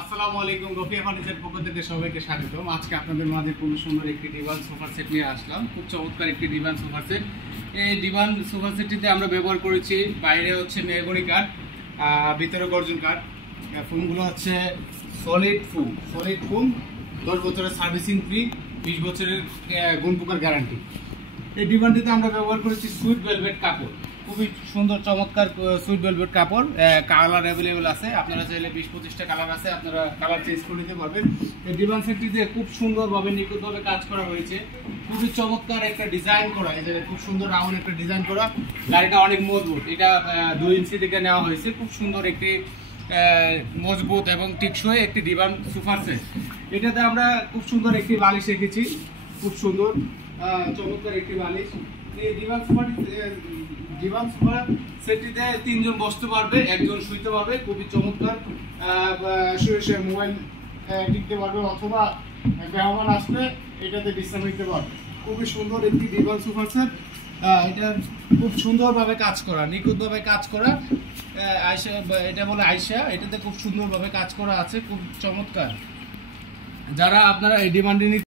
আসসালামু আলাইকুম, রফিয়া ফার্নিচার পক্ষ থেকে সবাইকে স্বাগতম। আজকে আপনাদের মাঝে খুব সুন্দর একটি ডিভান সোফা সেট নিয়ে আসলাম। খুব চমৎকার একটি ডিভান সোফা সেট। এই ডিভান সোফা সেটটিতে আমরা ব্যবহার করেছি, বাইরে হচ্ছে মেহগনি কাঠ, ভিতরে গর্জন কাঠ। ফোমগুলো হচ্ছে সলিড ফোম, 10 বছরের সার্ভিসিং ফ্রি, 20 বছরের গুণ পোকার গ্যারান্টি। এই ডিভানটিতে আমরা ব্যবহার করেছি সুইট ভেলভেট কাপড়। খুবই সুন্দর চমৎকার সুইট ভেলভেট কাপড়। কালার অ্যাভেলেবেল আছে, আপনারা চাইলে 20-25টা কালার আছে, আপনারা কালার চেঞ্জ করে নিতে পারবেন। এই ডিভান সেটটিতে খুব সুন্দরভাবে নিখুঁতভাবে কাজ করা হয়েছে। খুবই চমৎকার একটা ডিজাইন করা, এই যে খুব সুন্দর রাউন্ড একটা ডিজাইন করা। গাড়িটা অনেক মজবুত, এটা 2 ইঞ্চি থেকে নেওয়া হয়েছে। খুব সুন্দর একটি মজবুত এবং টিকসই একটি ডিভান সোফা সেট। এটাতে আমরা খুব সুন্দর একটি বালিশ রেখেছি, খুব সুন্দর চমৎকার একটি বালিশ। এই ডিভান সোফা সেটটিতে 3 জন বসতে পারবে, 1 জন শুইতে পারবে। খুবই চমৎকার, শুয়ে মোবাইল টিপতে পারবে অথবা মেহমান আসলে এটাতে বিশ্রাম নিতে পারবে। খুবই সুন্দর একটি ডিভান সোফা সেট। এটা খুব সুন্দরভাবে কাজ করা, নিখুঁতভাবে কাজ করা। আয়শা, এটা বলে আয়শা, এটাতে খুব সুন্দরভাবে কাজ করা আছে, খুব চমৎকার। যারা আপনারা এই ডিমান্ডে